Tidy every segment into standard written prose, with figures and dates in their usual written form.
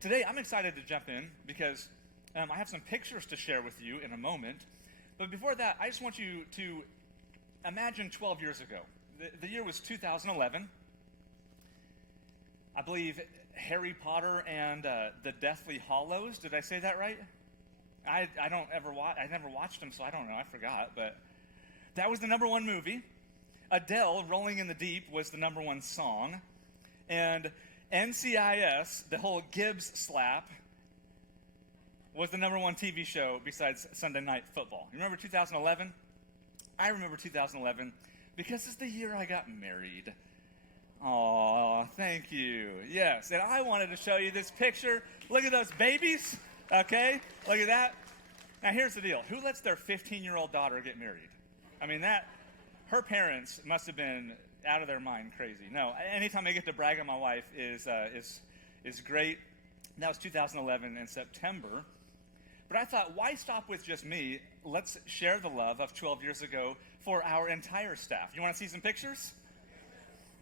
Today, I'm excited to jump in because I have some pictures to share with you in a moment. But before that, I just want you to imagine 12 years ago. The year was 2011. I believe Harry Potter and the Deathly Hallows. Did I say that right? I never watched them, so I don't know. I forgot. But that was the number one movie. Adele, Rolling in the Deep, was the number one song. And NCIS, the whole Gibbs slap, was the number one TV show besides Sunday Night Football. You remember 2011? I remember 2011 because it's the year I got married. Aw, thank you. Yes, and I wanted to show you this picture. Look at those babies, okay? Look at that. Now, here's the deal. Who lets their 15-year-old daughter get married? I mean, her parents must have been out of their mind crazy. No, anytime I get to brag on my wife is great. That was 2011 in September. But I thought, why stop with just me? Let's share the love of 12 years ago for our entire staff. You want to see some pictures?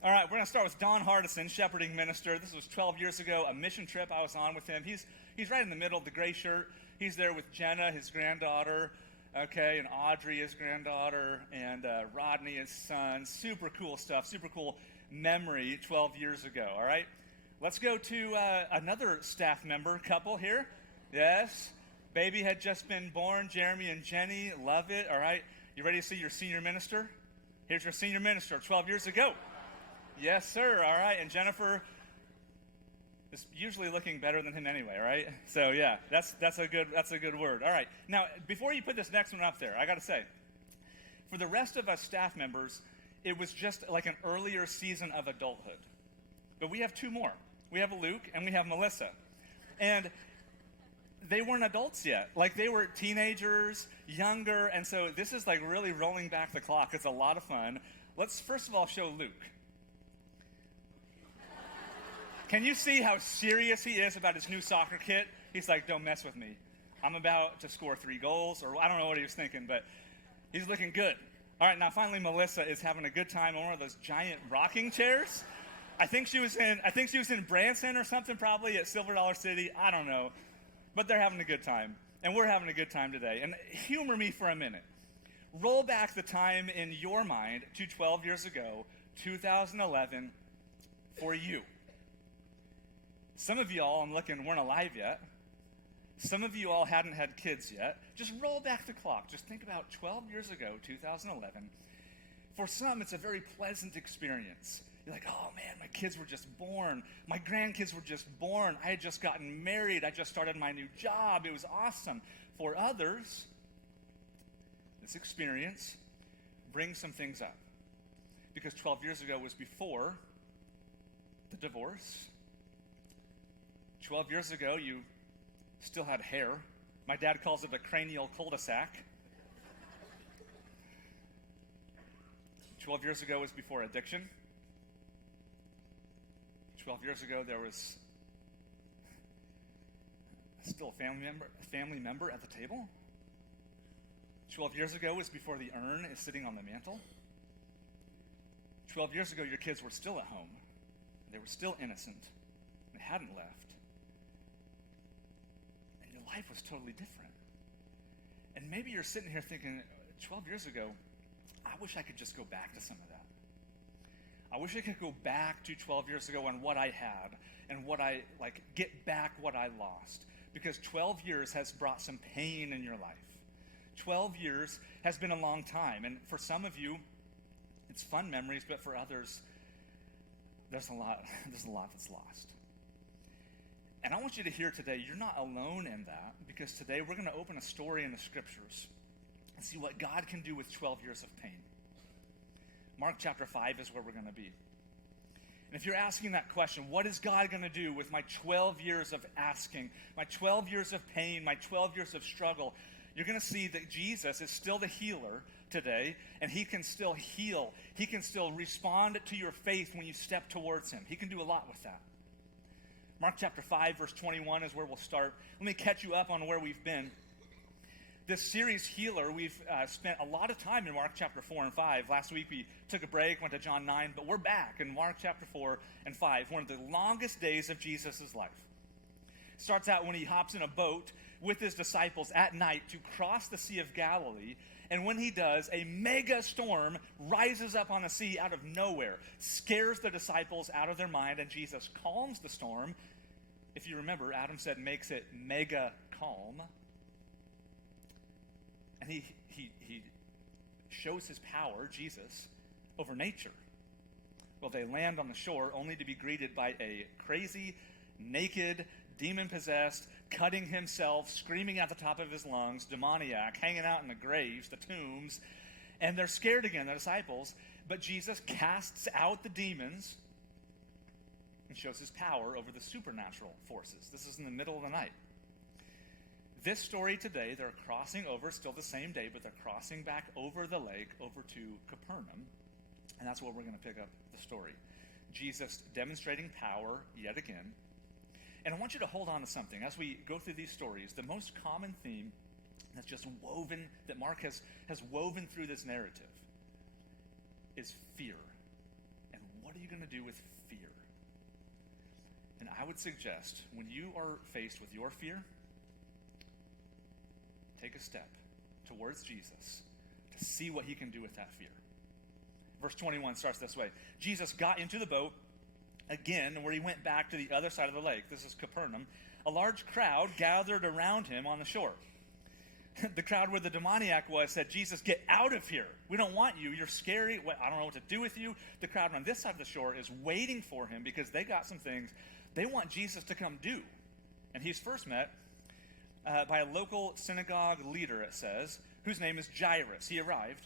All right, we're going to start with Don Hardison, shepherding minister. This was 12 years ago, a mission trip I was on with him. He's right in the middle, the gray shirt. He's there with Jenna, his granddaughter, okay, and Audrey, his granddaughter, and Rodney, his son. Super cool stuff, super cool memory 12 years ago, all right? Let's go to another staff member couple here. Yes, baby had just been born, Jeremy and Jenny. Love it, all right? You ready to see your senior minister? Here's your senior minister 12 years ago. Yes, sir. All right. And Jennifer is usually looking better than him anyway, right? So yeah, that's a good word. All right. Now, before you put this next one up there, I got to say, for the rest of us staff members, it was just like an earlier season of adulthood. But we have two more. We have Luke and we have Melissa. And they weren't adults yet. Like, they were teenagers, younger, and so this is like really rolling back the clock. It's a lot of fun. Let's first of all show Luke. Can you see how serious he is about his new soccer kit? He's like, don't mess with me. I'm about to score 3 goals, or I don't know what he was thinking, but he's looking good. All right, now finally Melissa is having a good time on one of those giant rocking chairs. I think she was in Branson or something, probably at Silver Dollar City. I don't know. But they're having a good time, and we're having a good time today. And humor me for a minute. Roll back the time in your mind to 12 years ago, 2011, for you. Some of you all, I'm looking, weren't alive yet. Some of you all hadn't had kids yet. Just roll back the clock. Just think about 12 years ago, 2011. For some, it's a very pleasant experience. You're like, oh man, my kids were just born. My grandkids were just born. I had just gotten married. I just started my new job. It was awesome. For others, this experience brings some things up. Because 12 years ago was before the divorce. 12 years ago, you still had hair. My dad calls it a cranial cul-de-sac. 12 years ago was before addiction. 12 years ago, there was still a family member at the table. 12 years ago was before the urn is sitting on the mantle. 12 years ago, your kids were still at home. They were still innocent. They hadn't left. Life was totally different. And maybe you're sitting here thinking, 12 years ago, I wish I could just go back to some of that. I wish I could go back to 12 years ago on what I had and get back what I lost. Because 12 years has brought some pain in your life. 12 years has been a long time. And for some of you, it's fun memories, but for others, there's a lot that's lost. And I want you to hear today, you're not alone in that, because today we're going to open a story in the scriptures and see what God can do with 12 years of pain. Mark chapter 5 is where we're going to be. And if you're asking that question, what is God going to do with my 12 years of asking, my 12 years of pain, my 12 years of struggle, you're going to see that Jesus is still the healer today, and he can still heal. He can still respond to your faith when you step towards him. He can do a lot with that. Mark chapter 5, verse 21 is where we'll start. Let me catch you up on where we've been. This series, Healer, we've spent a lot of time in Mark chapter 4 and 5. Last week we took a break, went to John 9, but we're back in Mark chapter 4 and 5, one of the longest days of Jesus' life. Starts out when he hops in a boat with his disciples at night to cross the Sea of Galilee. And when he does, a mega storm rises up on the sea out of nowhere, scares the disciples out of their mind, and Jesus calms the storm. If you remember, Adam said makes it mega calm. And he shows his power, Jesus, over nature. Well, they land on the shore only to be greeted by a crazy, naked, demon-possessed, cutting himself, screaming at the top of his lungs, demoniac, hanging out in the graves, the tombs. And they're scared again, the disciples. But Jesus casts out the demons and shows his power over the supernatural forces. This is in the middle of the night. This story today, they're crossing over, still the same day, but they're crossing back over the lake, over to Capernaum. And that's where we're going to pick up the story. Jesus demonstrating power yet again. And I want you to hold on to something. As we go through these stories, the most common theme that's just woven, that Mark has woven through this narrative, is fear. And what are you going to do with fear? And I would suggest, when you are faced with your fear, take a step towards Jesus to see what he can do with that fear. Verse 21 starts this way. Jesus got into the boat again, where he went back to the other side of the lake. This is Capernaum. A large crowd gathered around him on the shore. The crowd where the demoniac was said, Jesus, get out of here. We don't want you. You're scary. I don't know what to do with you. The crowd on this side of the shore is waiting for him because they got some things they want Jesus to come do. And he's first met by a local synagogue leader, it says, whose name is Jairus. He arrived,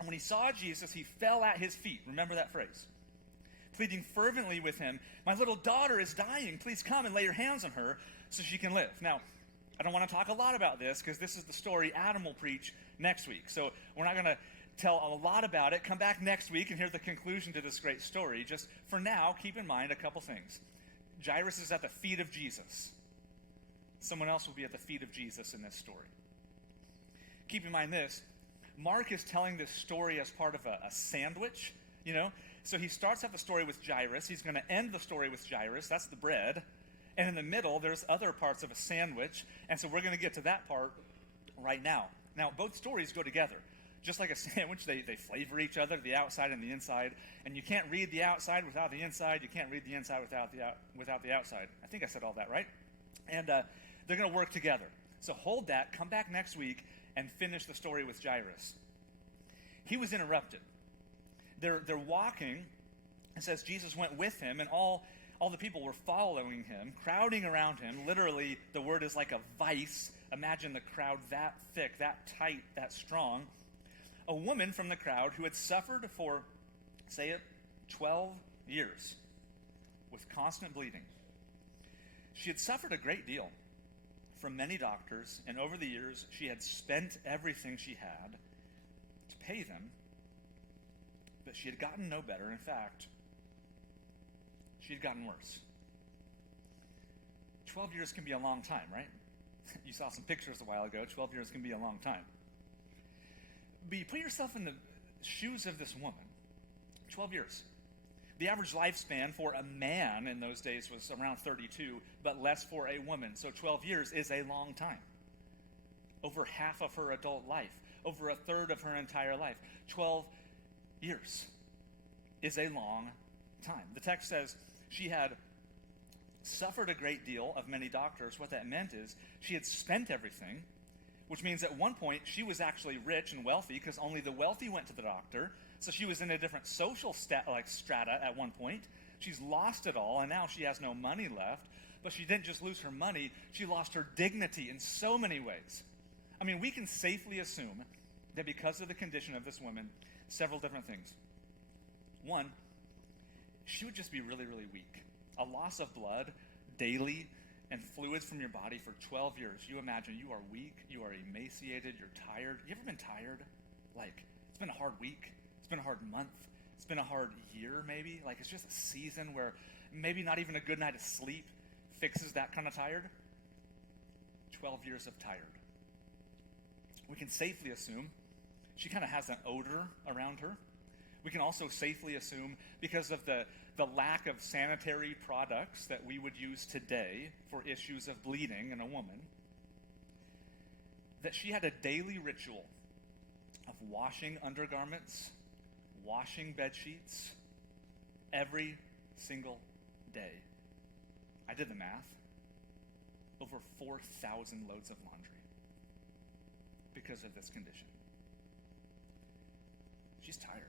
and when he saw Jesus, he fell at his feet. Remember that phrase. Pleading fervently with him, my little daughter is dying. Please come and lay your hands on her so she can live. Now, I don't want to talk a lot about this because this is the story Adam will preach next week. So we're not going to tell a lot about it. Come back next week and hear the conclusion to this great story. Just for now, keep in mind a couple things. Jairus is at the feet of Jesus. Someone else will be at the feet of Jesus in this story. Keep in mind this. Mark is telling this story as part of a sandwich, So he starts out the story with Jairus. He's going to end the story with Jairus. That's the bread. And in the middle, there's other parts of a sandwich. And so we're going to get to that part right now. Now, both stories go together. Just like a sandwich, they flavor each other, the outside and the inside. And you can't read the outside without the inside. You can't read the inside without the outside. I think I said all that right. And they're going to work together. So hold that. Come back next week and finish the story with Jairus. He was interrupted. They're walking. It says Jesus went with him, and all the people were following him, crowding around him. Literally, the word is like a vice. Imagine the crowd that thick, that tight, that strong. A woman from the crowd who had suffered for, 12 years with constant bleeding. She had suffered a great deal from many doctors, and over the years, she had spent everything she had to pay them. But she had gotten no better. In fact, she had gotten worse. 12 years can be a long time, right? You saw some pictures a while ago. 12 years can be a long time. But you put yourself in the shoes of this woman. 12 years. The average lifespan for a man in those days was around 32, but less for a woman. So 12 years is a long time. Over half of her adult life. Over a third of her entire life. 12 years is a long time. The text says she had suffered a great deal of many doctors. What that meant is she had spent everything, which means at one point she was actually rich and wealthy because only the wealthy went to the doctor. So she was in a different social strata at one point. She's lost it all, and now she has no money left. But she didn't just lose her money, she lost her dignity in so many ways. I mean, we can safely assume that because of the condition of this woman, several different things. One, she would just be really, really weak. A loss of blood daily and fluids from your body for 12 years. You imagine you are weak, you are emaciated, you're tired. You ever been tired? Like, it's been a hard week. It's been a hard month. It's been a hard year, maybe. Like, it's just a season where maybe not even a good night of sleep fixes that kind of tired. 12 years of tired. We can safely assume she kind of has an odor around her. We can also safely assume, because of the the lack of sanitary products that we would use today for issues of bleeding in a woman, that she had a daily ritual of washing undergarments, washing bed sheets every single day. I did the math. Over 4,000 loads of laundry because of this condition. She's tired.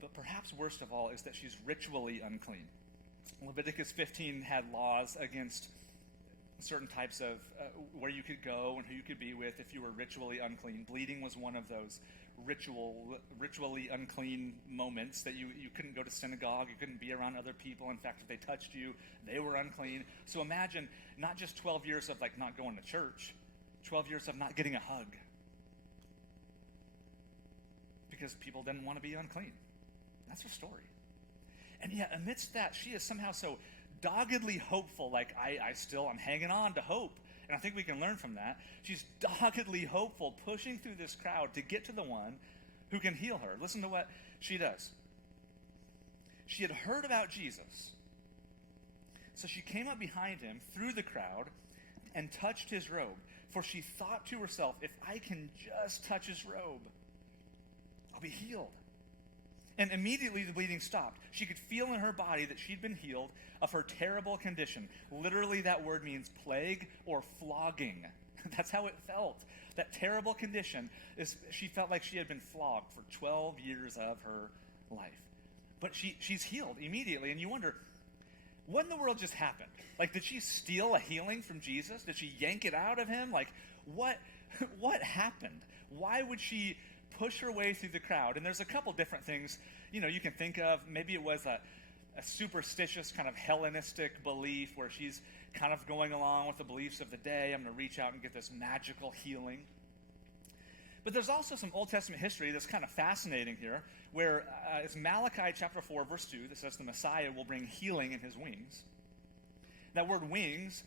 But perhaps worst of all is that she's ritually unclean. Leviticus 15 had laws against certain types of where you could go and who you could be with if you were ritually unclean. Bleeding was one of those ritually unclean moments that you couldn't go to synagogue, you couldn't be around other people. In fact, if they touched you, they were unclean. So imagine not just 12 years of like not going to church, 12 years of not getting a hug because people didn't want to be unclean. That's her story. And yet amidst that, she is somehow so doggedly hopeful, like I'm hanging on to hope. And I think we can learn from that. She's doggedly hopeful, pushing through this crowd to get to the one who can heal her. Listen to what she does. She had heard about Jesus. So she came up behind him through the crowd and touched his robe. For she thought to herself, if I can just touch his robe, I'll be healed. And immediately the bleeding stopped. She could feel in her body that she'd been healed of her terrible condition. Literally, that word means plague or flogging. That's how it felt. That terrible condition is she felt like she had been flogged for 12 years of her life. But she's healed immediately, and you wonder, what in the world just happened? Like, did she steal a healing from Jesus? Did she yank it out of him? Like, what happened? Why would she push her way through the crowd? And there's a couple different things, you can think of. Maybe it was a superstitious kind of Hellenistic belief where she's kind of going along with the beliefs of the day. I'm going to reach out and get this magical healing. But there's also some Old Testament history that's kind of fascinating here, where it's Malachi chapter 4, verse 2, that says the Messiah will bring healing in his wings. That word wings,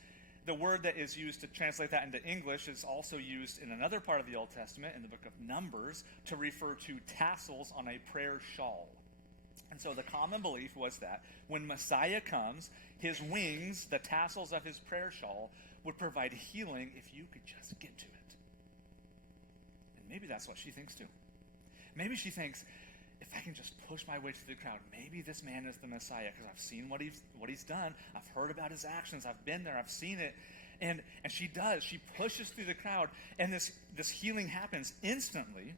the word that is used to translate that into English, is also used in another part of the Old Testament, in the book of Numbers, to refer to tassels on a prayer shawl. And so the common belief was that when Messiah comes, his wings, the tassels of his prayer shawl, would provide healing if you could just get to it. And maybe that's what she thinks too. Maybe she thinks, if I can just push my way through the crowd, maybe this man is the Messiah, because I've seen what he's done. I've heard about his actions. I've been there. I've seen it. And she does. She pushes through the crowd, and this healing happens instantly.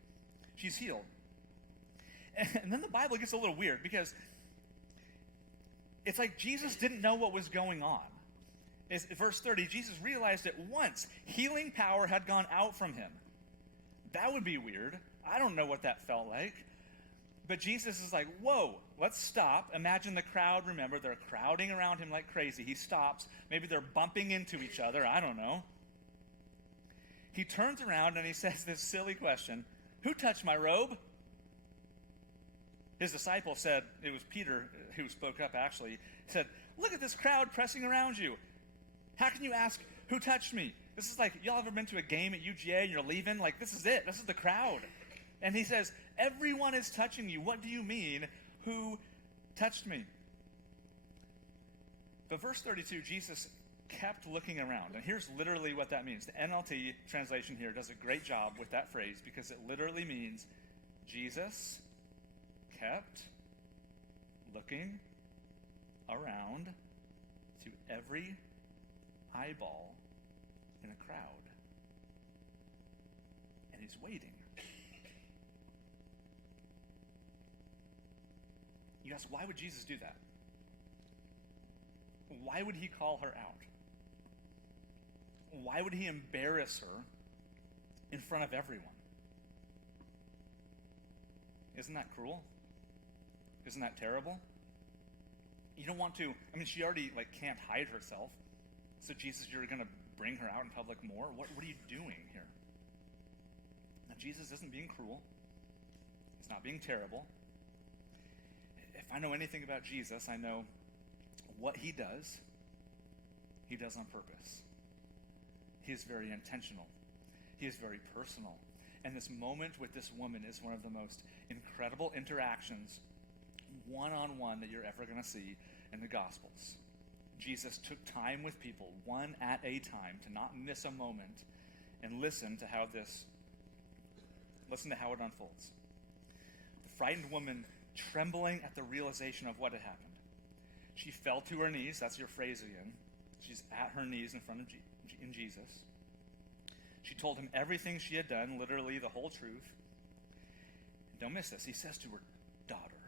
She's healed. And then the Bible gets a little weird, because it's like Jesus didn't know what was going on. Verse 30, Jesus realized at once healing power had gone out from him. That would be weird. I don't know what that felt like. But Jesus is like, whoa, let's stop. Imagine the crowd, remember, they're crowding around him like crazy. He stops. Maybe they're bumping into each other. I don't know. He turns around and he says this silly question, who touched my robe? His disciple said, it was Peter who spoke up actually, said, look at this crowd pressing around you. How can you ask, who touched me? This is like, y'all ever been to a game at UGA and you're leaving? Like, this is it. This is the crowd. And he says, everyone is touching you. What do you mean, who touched me? But verse 32, Jesus kept looking around. And here's literally what that means. The NLT translation here does a great job with that phrase, because it literally means Jesus kept looking around to every eyeball in a crowd. And he's waiting. You ask, why would Jesus do that? Why would he call her out? Why would he embarrass her in front of everyone? Isn't that cruel? Isn't that terrible? You don't want to, she already can't hide herself. So Jesus, you're going to bring her out in public more? What are you doing here? Now, Jesus isn't being cruel. He's not being terrible. If I know anything about Jesus, I know what he does on purpose. He is very intentional. He is very personal. And this moment with this woman is one of the most incredible interactions one-on-one that you're ever going to see in the Gospels. Jesus took time with people, one at a time, to not miss a moment and listen to how it unfolds. The frightened woman, trembling at the realization of what had happened, she fell to her knees. That's your phrase again. She's at her knees in front of Jesus. She told him everything she had done, literally the whole truth. Don't miss this. He says to her, daughter.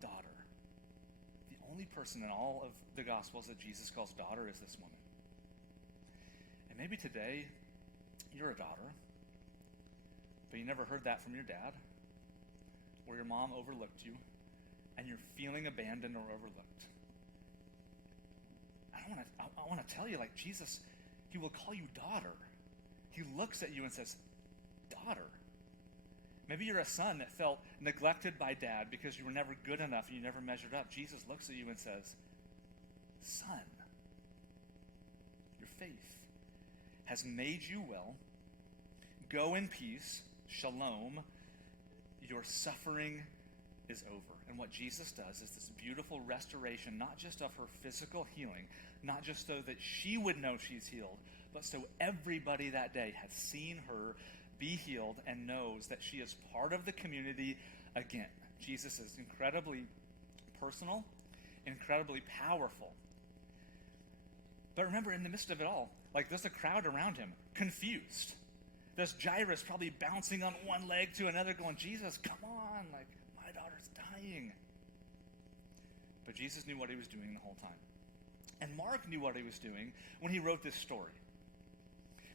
Daughter. The only person in all of the Gospels that Jesus calls daughter is this woman. And maybe today you're a daughter, but you never heard that from your dad, or your mom overlooked you, and you're feeling abandoned or overlooked. I want to tell you, like Jesus, he will call you daughter. He looks at you and says, daughter. Maybe you're a son that felt neglected by dad because you were never good enough and you never measured up. Jesus looks at you and says, son, your faith has made you well. Go in peace. Shalom. Your suffering is over. And what Jesus does is this beautiful restoration, not just of her physical healing, not just so that she would know she's healed, but so everybody that day has seen her be healed and knows that she is part of the community again. Jesus is incredibly personal, incredibly powerful. But remember, in the midst of it all, like there's a crowd around him, confused. There's Jairus probably bouncing on one leg to another going, Jesus, come on, like my daughter's dying. But Jesus knew what he was doing the whole time. And Mark knew what he was doing when he wrote this story.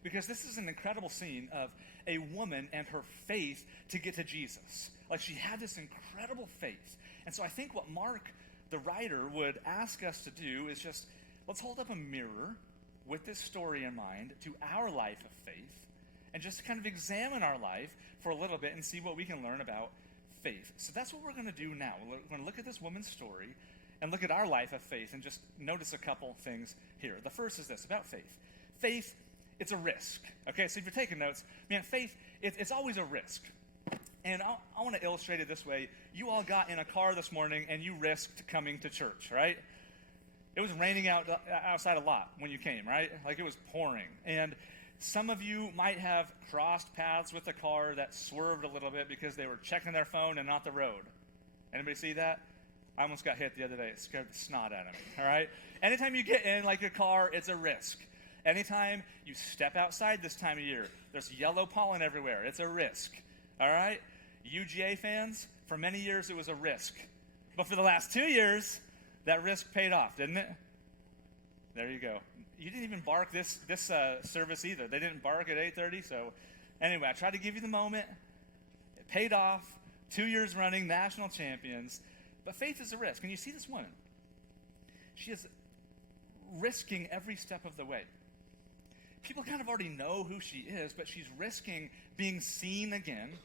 Because this is an incredible scene of a woman and her faith to get to Jesus. Like she had this incredible faith. And so I think what Mark, the writer, would ask us to do is just, let's hold up a mirror with this story in mind to our life of faith and just kind of examine our life for a little bit and see what we can learn about faith. So that's what we're going to do now. We're going to look at this woman's story and look at our life of faith and just notice a couple things here. The first is this, about faith. Faith, it's a risk. Okay, so if you're taking notes, man, faith, it's always a risk. And I want to illustrate it this way. You all got in a car this morning and you risked coming to church, right? It was raining outside a lot when you came, right? Like it was pouring. And some of you might have crossed paths with a car that swerved a little bit because they were checking their phone and not the road. Anybody see that? I almost got hit the other day. It scared the snot out of me, all right? Anytime you get in, like your car, it's a risk. Anytime you step outside this time of year, there's yellow pollen everywhere. It's a risk, all right? UGA fans, for many years it was a risk. But for the last 2 years, that risk paid off, didn't it? There you go. You didn't even bark this service either. They didn't bark at 8:30. So anyway, I tried to give you the moment. It paid off. 2 years running, national champions. But faith is a risk. And you see this woman. She is risking every step of the way. People kind of already know who she is, but she's risking being seen again.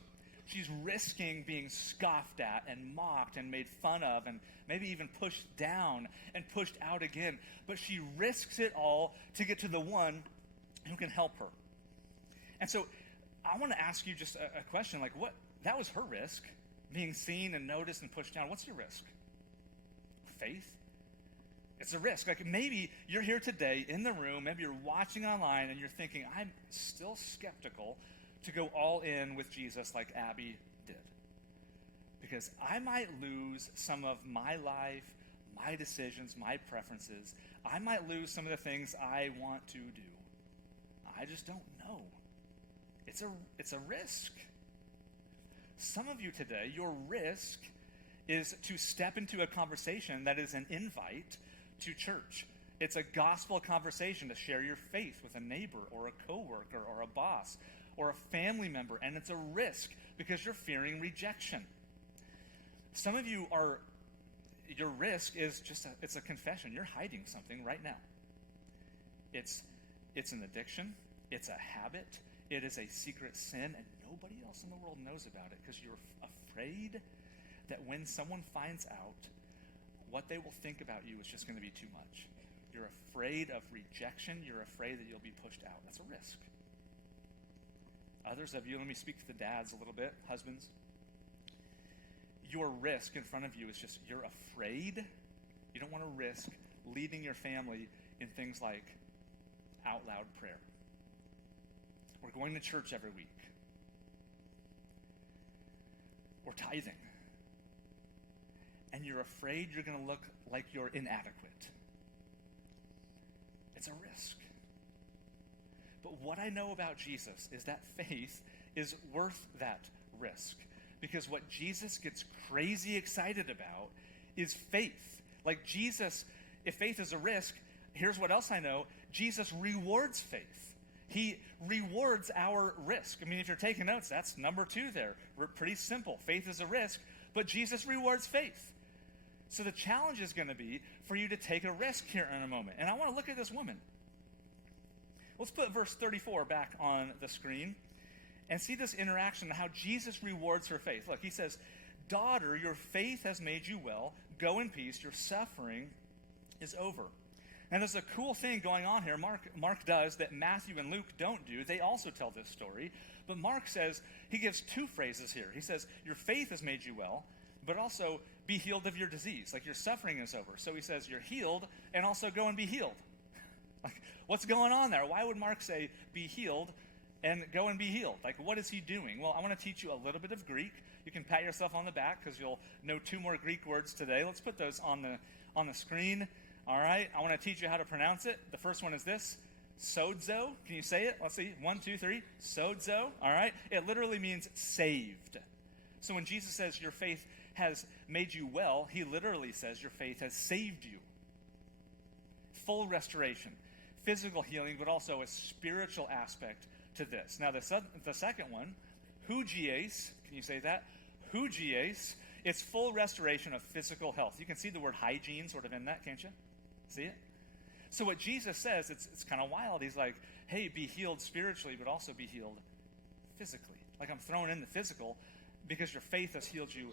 She's risking being scoffed at and mocked and made fun of and maybe even pushed down and pushed out again. But she risks it all to get to the one who can help her. And so I want to ask you just a question, like that was her risk, being seen and noticed and pushed down. What's your risk? Faith? It's a risk. Like maybe you're here today in the room, maybe you're watching online and you're thinking, I'm still skeptical to go all in with Jesus like Abby did. Because I might lose some of my life, my decisions, my preferences. I might lose some of the things I want to do. I just don't know. It's a risk. Some of you today, your risk is to step into a conversation that is an invite to church. It's a gospel conversation to share your faith with a neighbor or a coworker or a boss or a family member, and it's a risk because you're fearing rejection. Some of you your risk is it's a confession. You're hiding something right now. It's an addiction. It's a habit. It is a secret sin, and nobody else in the world knows about it because you're afraid that when someone finds out, what they will think about you is just going to be too much. You're afraid of rejection. You're afraid that you'll be pushed out. That's a risk. Others of you, let me speak to the dads a little bit, husbands. your risk in front of you is just you're afraid. You don't want to risk leading your family in things like out loud prayer. We're going to church every week. We're tithing. And you're afraid you're going to look like you're inadequate. It's a risk. But what I know about Jesus is that faith is worth that risk. Because what Jesus gets crazy excited about is faith. Like Jesus, if faith is a risk, here's what else I know. Jesus rewards faith. He rewards our risk. I mean, if you're taking notes, that's number 2 there. Pretty simple. Faith is a risk, but Jesus rewards faith. So the challenge is going to be for you to take a risk here in a moment. And I want to look at this woman. Let's put verse 34 back on the screen and see this interaction, how Jesus rewards her faith. Look, he says, "Daughter, your faith has made you well. Go in peace. Your suffering is over." And there's a cool thing going on here. Mark does that Matthew and Luke don't do. They also tell this story. But Mark says, he gives 2 phrases here. He says, your faith has made you well, but also be healed of your disease. Like your suffering is over. So he says, you're healed, and also go and be healed. Like, what's going on there? Why would Mark say, be healed, and go and be healed? Like, what is he doing? Well, I want to teach you a little bit of Greek. You can pat yourself on the back because you'll know 2 more Greek words today. Let's put those on the screen. All right, I want to teach you how to pronounce it. The first one is this, sozo. Can you say it? Let's see, 1, 2, 3, sozo. All right, it literally means saved. So when Jesus says your faith has made you well, he literally says your faith has saved you. Full restoration, physical healing, but also a spiritual aspect to this. Now the second one, hugies. Can you say that? Hugies. It's full restoration of physical health. You can see the word hygiene sort of in that, can't you? See it? So what Jesus says, it's kind of wild. He's like, hey, be healed spiritually, but also be healed physically. Like I'm throwing in the physical because your faith has healed you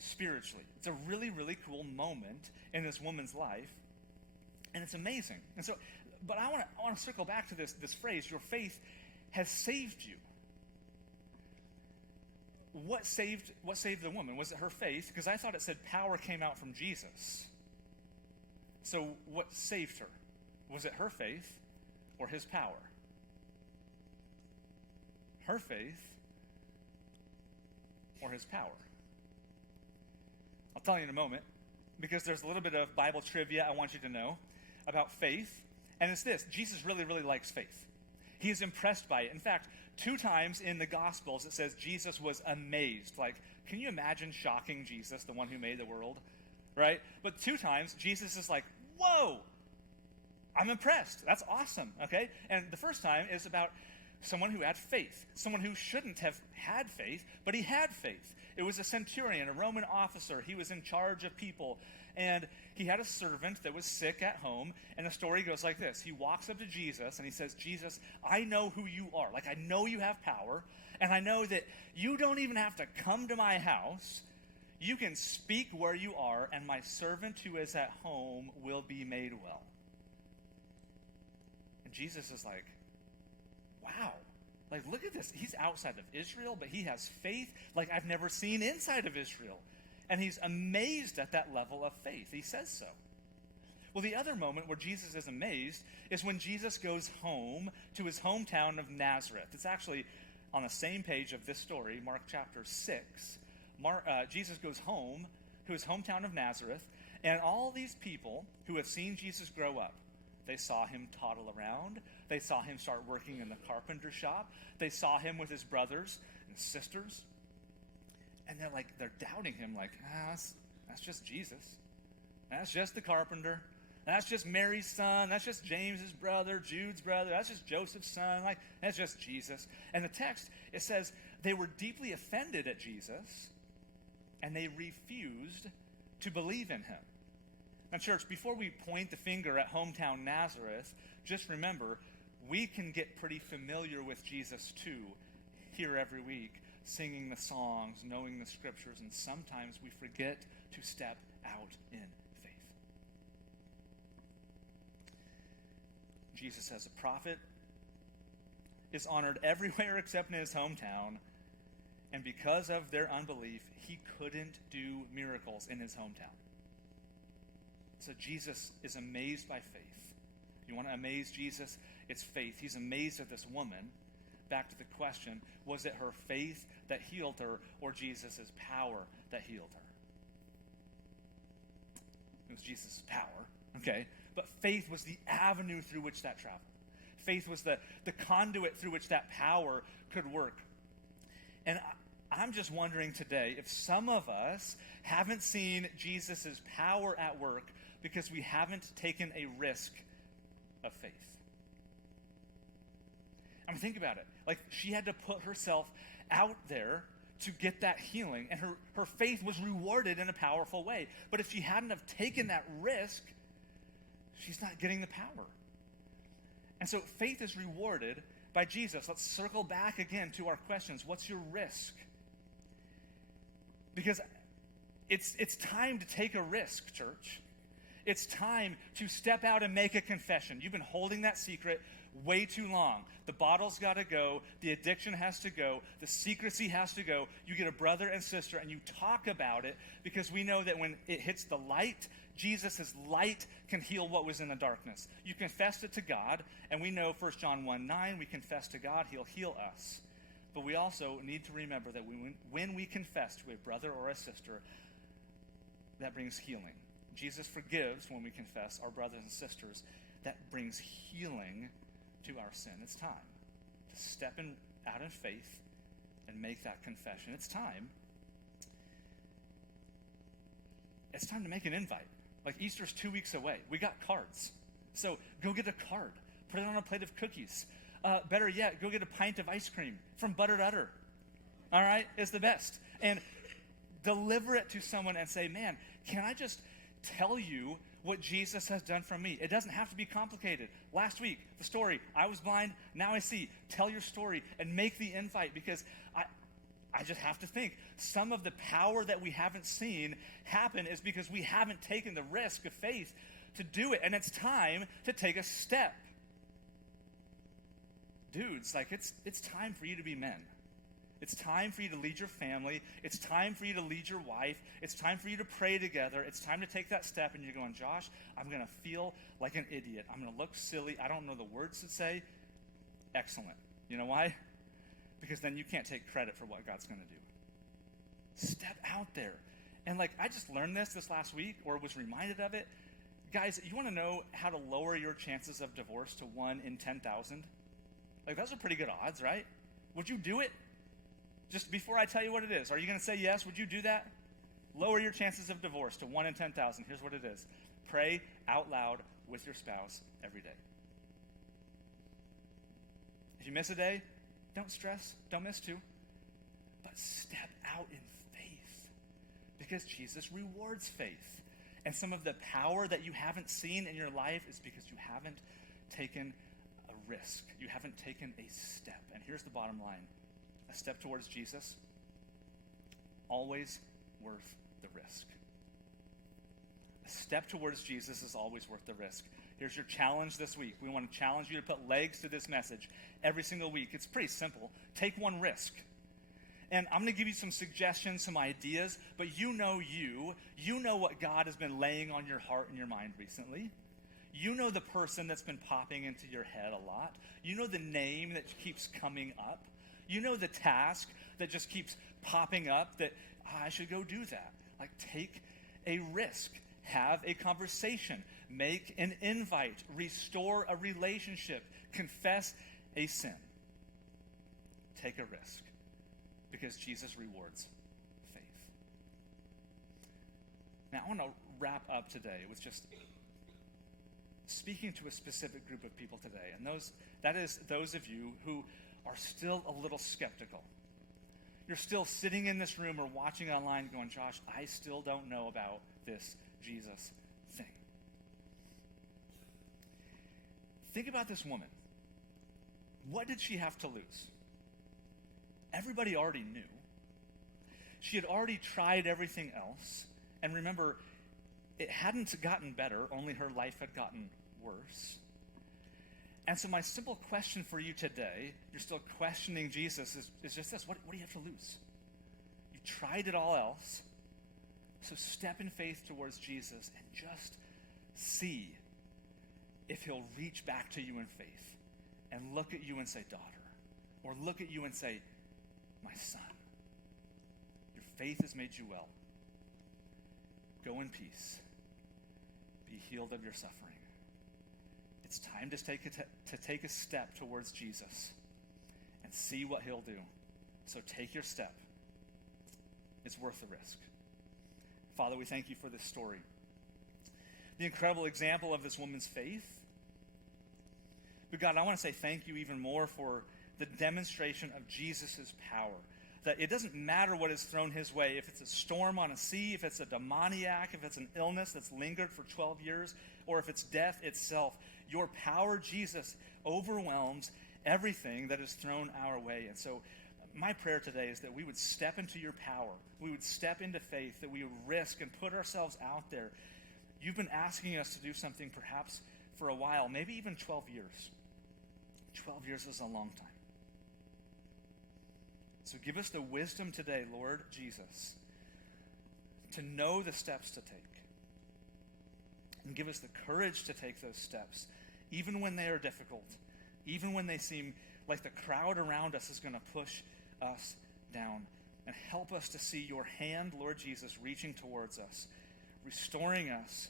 spiritually. It's a really, really cool moment in this woman's life, and it's amazing. And so, but I want to circle back to this phrase, your faith has saved you. What saved the woman? Was it her faith? Because I thought it said power came out from Jesus. So what saved her? Was it her faith or his power? Her faith or his power? I'll tell you in a moment, because there's a little bit of Bible trivia I want you to know about faith. And it's this: Jesus really, really likes faith. He is impressed by it. In fact, 2 times in the Gospels it says Jesus was amazed. Like, can you imagine shocking Jesus, the one who made the world? Right? But 2 times Jesus is like, whoa, I'm impressed. That's awesome. Okay? And the first time is about someone who had faith. Someone who shouldn't have had faith, but he had faith. It was a centurion, a Roman officer. He was in charge of people. And he had a servant that was sick at home. And the story goes like this. He walks up to Jesus and he says, Jesus, I know who you are. Like, I know you have power. And I know that you don't even have to come to my house. You can speak where you are, and my servant who is at home will be made well. And Jesus is like, wow. Like, look at this. He's outside of Israel, but he has faith like I've never seen inside of Israel. And he's amazed at that level of faith. He says so. Well, the other moment where Jesus is amazed is when Jesus goes home to his hometown of Nazareth. It's actually on the same page of this story, Mark chapter 6. Jesus goes home to his hometown of Nazareth, and all these people who have seen Jesus grow up, they saw him toddle around. They saw him start working in the carpenter shop. They saw him with his brothers and sisters. And they're doubting him, like, that's just Jesus. That's just the carpenter. That's just Mary's son. That's just James's brother, Jude's brother. That's just Joseph's son. Like, that's just Jesus. And the text, it says they were deeply offended at Jesus, and they refused to believe in him. Now, church, before we point the finger at hometown Nazareth, just remember, we can get pretty familiar with Jesus too, here every week, singing the songs, knowing the scriptures, and sometimes we forget to step out in faith. Jesus as a prophet is honored everywhere except in his hometown, And because of their unbelief, he couldn't do miracles in his hometown. So Jesus is amazed by faith. You want to amaze Jesus? It's faith. He's amazed at this woman. Back to the question, was it her faith that healed her or Jesus' power that healed her? It was Jesus' power, okay? But faith was the avenue through which that traveled. Faith was the conduit through which that power could work. And I'm just wondering today if some of us haven't seen Jesus' power at work because we haven't taken a risk of faith. I mean, think about it. Like, she had to put herself out there to get that healing, and her faith was rewarded in a powerful way. But if she hadn't have taken that risk, she's not getting the power. And so faith is rewarded by Jesus. Let's circle back again to our questions. What's your risk? Because it's time to take a risk, church. It's time to step out and make a confession. You've been holding that secret way too long. The bottle's got to go. The addiction has to go. The secrecy has to go. You get a brother and sister and you talk about it, because we know that when it hits the light, Jesus' light can heal what was in the darkness. You confessed it to God, and we know 1 John 1:9, we confess to God, he'll heal us. But we also need to remember that when we confess to a brother or a sister, that brings healing. Jesus forgives when we confess our brothers and sisters. That brings healing to our sin. It's time to step out in faith and make that confession. It's time to make an invite. Like, Easter's 2 weeks away. We got cards. So go get a card. Put it on a plate of cookies. Better yet, go get a pint of ice cream from Buttered Udder. All right? It's the best. And deliver it to someone and say, man, can I just tell you what Jesus has done for me? It doesn't have to be complicated. Last week, the story, I was blind, now I see. Tell your story and make the invite, because I just have to think. Some of the power that we haven't seen happen is because we haven't taken the risk of faith to do it. And it's time to take a step. Dudes, like, it's time for you to be men. It's time for you to lead your family. It's time for you to lead your wife. It's time for you to pray together. It's time to take that step, and you're going, Josh, I'm going to feel like an idiot. I'm going to look silly. I don't know the words to say. Excellent. You know why? Because then you can't take credit for what God's going to do. Step out there. And like, I just learned this last week, or was reminded of it. Guys, you want to know how to lower your chances of divorce to 1 in 10,000? Like, those are pretty good odds, right? Would you do it? Just before I tell you what it is, are you going to say yes? Would you do that? Lower your chances of divorce to 1 in 10,000. Here's what it is. Pray out loud with your spouse every day. If you miss a day, don't stress. Don't miss 2. But step out in faith, because Jesus rewards faith. And some of the power that you haven't seen in your life is because you haven't taken a risk. You haven't taken a step. And here's the bottom line. A step towards Jesus, always worth the risk. A step towards Jesus is always worth the risk. Here's your challenge this week. We want to challenge you to put legs to this message every single week. It's pretty simple. Take one risk. And I'm going to give you some suggestions, some ideas, but you know what God has been laying on your heart and your mind recently. You know the person that's been popping into your head a lot. You know the name that keeps coming up. You know the task that just keeps popping up that I should go do that. Like, take a risk. Have a conversation. Make an invite. Restore a relationship. Confess a sin. Take a risk, because Jesus rewards faith. Now, I want to wrap up today with just speaking to a specific group of people today. And that is those of you who are still a little skeptical. You're still sitting in this room or watching online going, Josh, I still don't know about this Jesus thing. Think about this woman. What did she have to lose? Everybody already knew. She had already tried everything else. And remember, it hadn't gotten better, only her life had gotten worse. And so my simple question for you today, you're still questioning Jesus, is just this. What do you have to lose? tried it all else. So step in faith towards Jesus and just see if he'll reach back to you in faith and look at you and say, daughter, or look at you and say, my son, your faith has made you well. Go in peace. Be healed of your suffering. It's time to take a step towards Jesus and see what he'll do. So take your step. It's worth the risk. Father, we thank you for this story. The incredible example of this woman's faith. But God, I want to say thank you even more for the demonstration of Jesus' power. That it doesn't matter what is thrown his way. If it's a storm on a sea, if it's a demoniac, if it's an illness that's lingered for 12 years, or if it's death itself, your power, Jesus, overwhelms everything that is thrown our way. And so my prayer today is that we would step into your power. We would step into faith, that we would risk and put ourselves out there. You've been asking us to do something perhaps for a while, maybe even 12 years. 12 years is a long time. So give us the wisdom today, Lord Jesus, to know the steps to take. And give us the courage to take those steps, even when they are difficult, even when they seem like the crowd around us is going to push us down. And help us to see your hand, Lord Jesus, reaching towards us, restoring us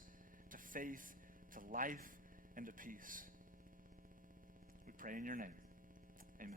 to faith, to life, and to peace. We pray in your name. Amen.